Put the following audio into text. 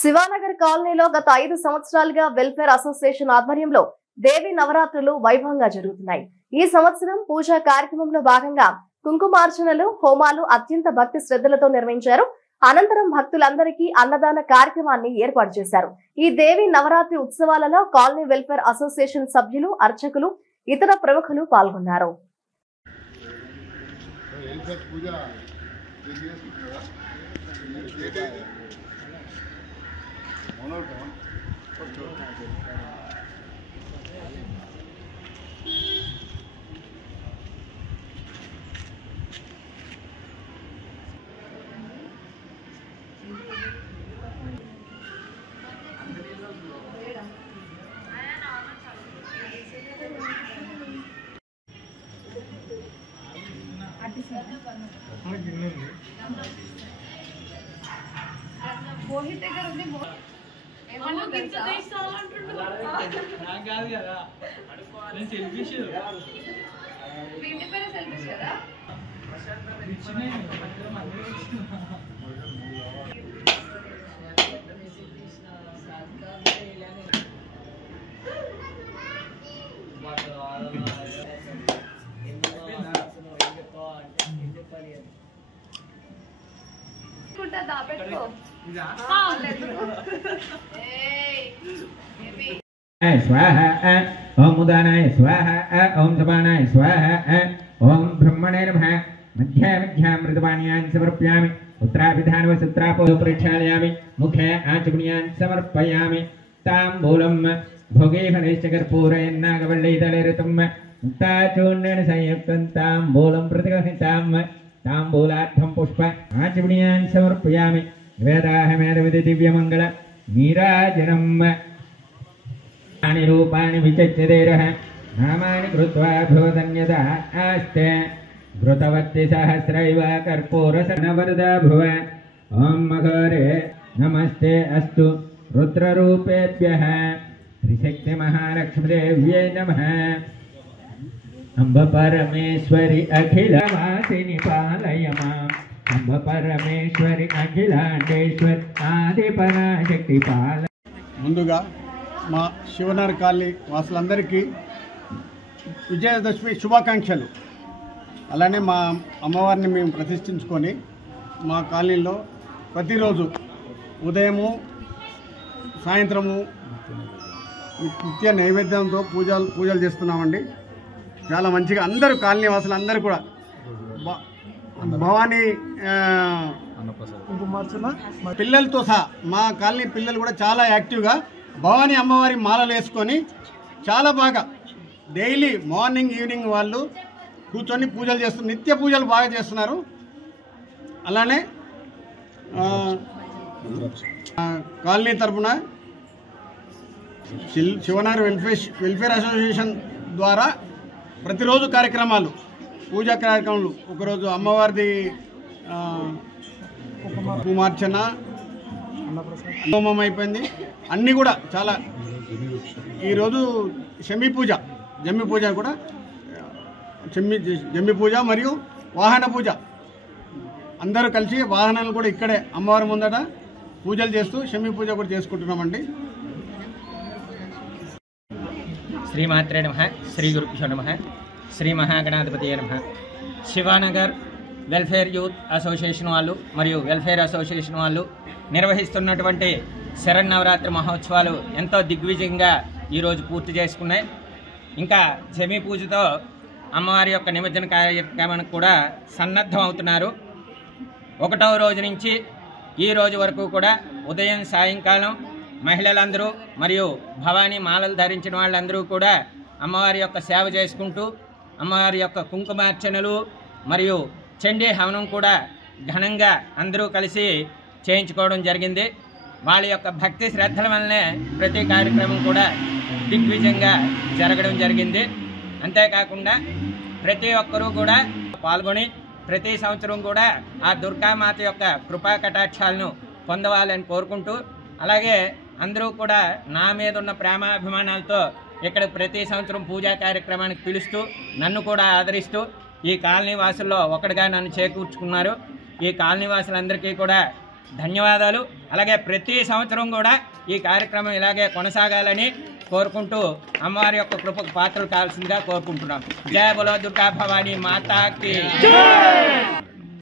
శివానగర్ కాలనీలో గత 5 సంవత్సరాలుగా వెల్ఫేర్ అసోసియేషన్ ఆధ్వర్యంలో దేవి నవరాత్రులు వైభవంగా జరుగుతున్నాయి. ఈ సంవత్సరం పూజా కార్యక్రమంలో భాగంగా కుంకుమార్చనలు, హోమాలు అత్యంత భక్తి శ్రద్ధలతో నిర్వహించారు. అనంతరం భక్తులందరికీ అన్నదాన కార్యక్రమాన్ని ఏర్పాటు చేశారు. ఈ దేవి నవరాత్రి ఉత్సవాలలో కాలనీ వెల్ఫేర్ అసోసియేషన్ సభ్యులు, అర్చకులు, ఇతర ప్రముఖులు పాల్గొన్నారు. स्वाहा ओम उदानाय स्वाहा ओम सपानाय स्वाहा ओम ब्रह्मणे नमः मध्यामृतपानीयान् समर्पयामि उत्तराभिधानवसुत्रापो प्रक्षालयामि मुखे आचमनीयान् समर्पयामि ताम्बूलं भोगेफलैश्च कर्पूरयन्नागवल्लीतलैरतं मुक्ताचूर्णेन संयुक्तं ताम्बूलं प्रतिगृहीतां ताम्बूलार्थं पुष्प आचमनीयान् समर्पयामि वेदाहमेदविधि दिव्यमङ्गल नीराजनम् रूपाणि विचच्यतेरः नामानि कृत्वा भवदन्यदा आस्ते घृतवत्ति सहस्रैव कर्पूरसनवरदा भुव ॐ मघरे नमस्ते अस्तु रुद्ररूपेभ्यः त्रिशक्तिमहालक्ष्मीदेव्यै नमः अम्ब परमेश्वरि अखिलवासिनि पालय माम् अम्ब परमेश्वरि अखिलाण्डेश्वरि आदिपराशक्ति पालय ముందుగా మా శివనగర్ కాలనీ వాసులందరికీ విజయదశమి శుభాకాంక్షలు. అలానే మా అమ్మవారిని మేము ప్రతిష్ఠించుకొని మా కాలనీలో ప్రతిరోజు ఉదయము సాయంత్రము నిత్య నైవేద్యంతో పూజలు చేస్తున్నామండి. చాలా మంచిగా అందరూ కాలనీ వాసులు అందరూ కూడా భవానీ పిల్లలతో సహా మా కాలనీ పిల్లలు కూడా చాలా యాక్టివ్గా భవానీ అమ్మవారి మాలలు వేసుకొని చాలా బాగా డైలీ మార్నింగ్ ఈవినింగ్ వాళ్ళు కూర్చొని పూజలు చేస్తున్నారు. నిత్య పూజలు బాగా చేస్తున్నారు. అలానే కాలనీ తరఫున శివనగర్ వెల్ఫేర్ అసోసియేషన్ ద్వారా ప్రతిరోజు కార్యక్రమాలు, పూజా కార్యక్రమాలు, ఒకరోజు అమ్మవారిది కుంకుమార్చన, హోమం అయిపోయింది. అన్నీ కూడా చాలా ఈరోజు జమ్మి పూజ కూడా జమ్మి పూజ మరియు వాహన పూజ అందరూ కలిసి వాహనాలు కూడా ఇక్కడే అమ్మవారి ముందట పూజలు చేస్తూ షమ్మి పూజ కూడా చేసుకుంటున్నామండి. శ్రీమాత్రే నమః, శ్రీ గురుభ్యో నమః, శ్రీ మహాగణాధిపతయే నమః. శివానగర్ వెల్ఫేర్ యూత్ అసోసియేషన్ వాళ్ళు మరియు వెల్ఫేర్ అసోసియేషన్ వాళ్ళు నిర్వహిస్తున్నటువంటి శరన్నవరాత్రి మహోత్సవాలు ఎంతో దిగ్విజయంగా ఈరోజు పూర్తి చేసుకున్నాయి. ఇంకా జమి పూజతో అమ్మవారి యొక్క నిమజ్జన కార్యక్రమానికి కూడా సన్నద్ధం అవుతున్నారు. 1వ రోజు నుంచి ఈ రోజు వరకు కూడా ఉదయం సాయంకాలం మహిళలందరూ మరియు భవానీ మాలలు ధరించిన వాళ్ళందరూ కూడా అమ్మవారి యొక్క సేవ చేసుకుంటూ అమ్మవారి యొక్క కుంకుమార్చనలు మరియు చండీ హవనం కూడా ఘనంగా అందరూ కలిసి చేయించుకోవడం జరిగింది. వాళ్ళ యొక్క భక్తి శ్రద్ధల వల్లనే ప్రతి కార్యక్రమం కూడా దిగ్విజయంగా జరగడం జరిగింది. అంతేకాకుండా ప్రతి ఒక్కరూ కూడా పాల్గొని ప్రతి సంవత్సరం కూడా ఆ దుర్గామాత యొక్క కృపా కటాక్షాలను పొందవాలని కోరుకుంటూ, అలాగే అందరూ కూడా నా మీద ఉన్న ప్రేమాభిమానాలతో ఇక్కడ ప్రతి సంవత్సరం పూజా కార్యక్రమానికి పిలుస్తూ నన్ను కూడా ఆదరిస్తూ ఈ కాలనీ వాసుల్లో ఒకటిగా నన్ను చేకూర్చుకున్నారు. ఈ కాలనీ వాసులందరికీ కూడా ధన్యవాదాలు. అలాగే ప్రతి సంవత్సరం కూడా ఈ కార్యక్రమం ఇలాగే కొనసాగాలని కోరుకుంటూ అమ్మవారి యొక్క కృపకు పాత్రలు కావాల్సిందిగా కోరుకుంటున్నాం. జయ బలో దుర్గా భవానీ మాతాకి.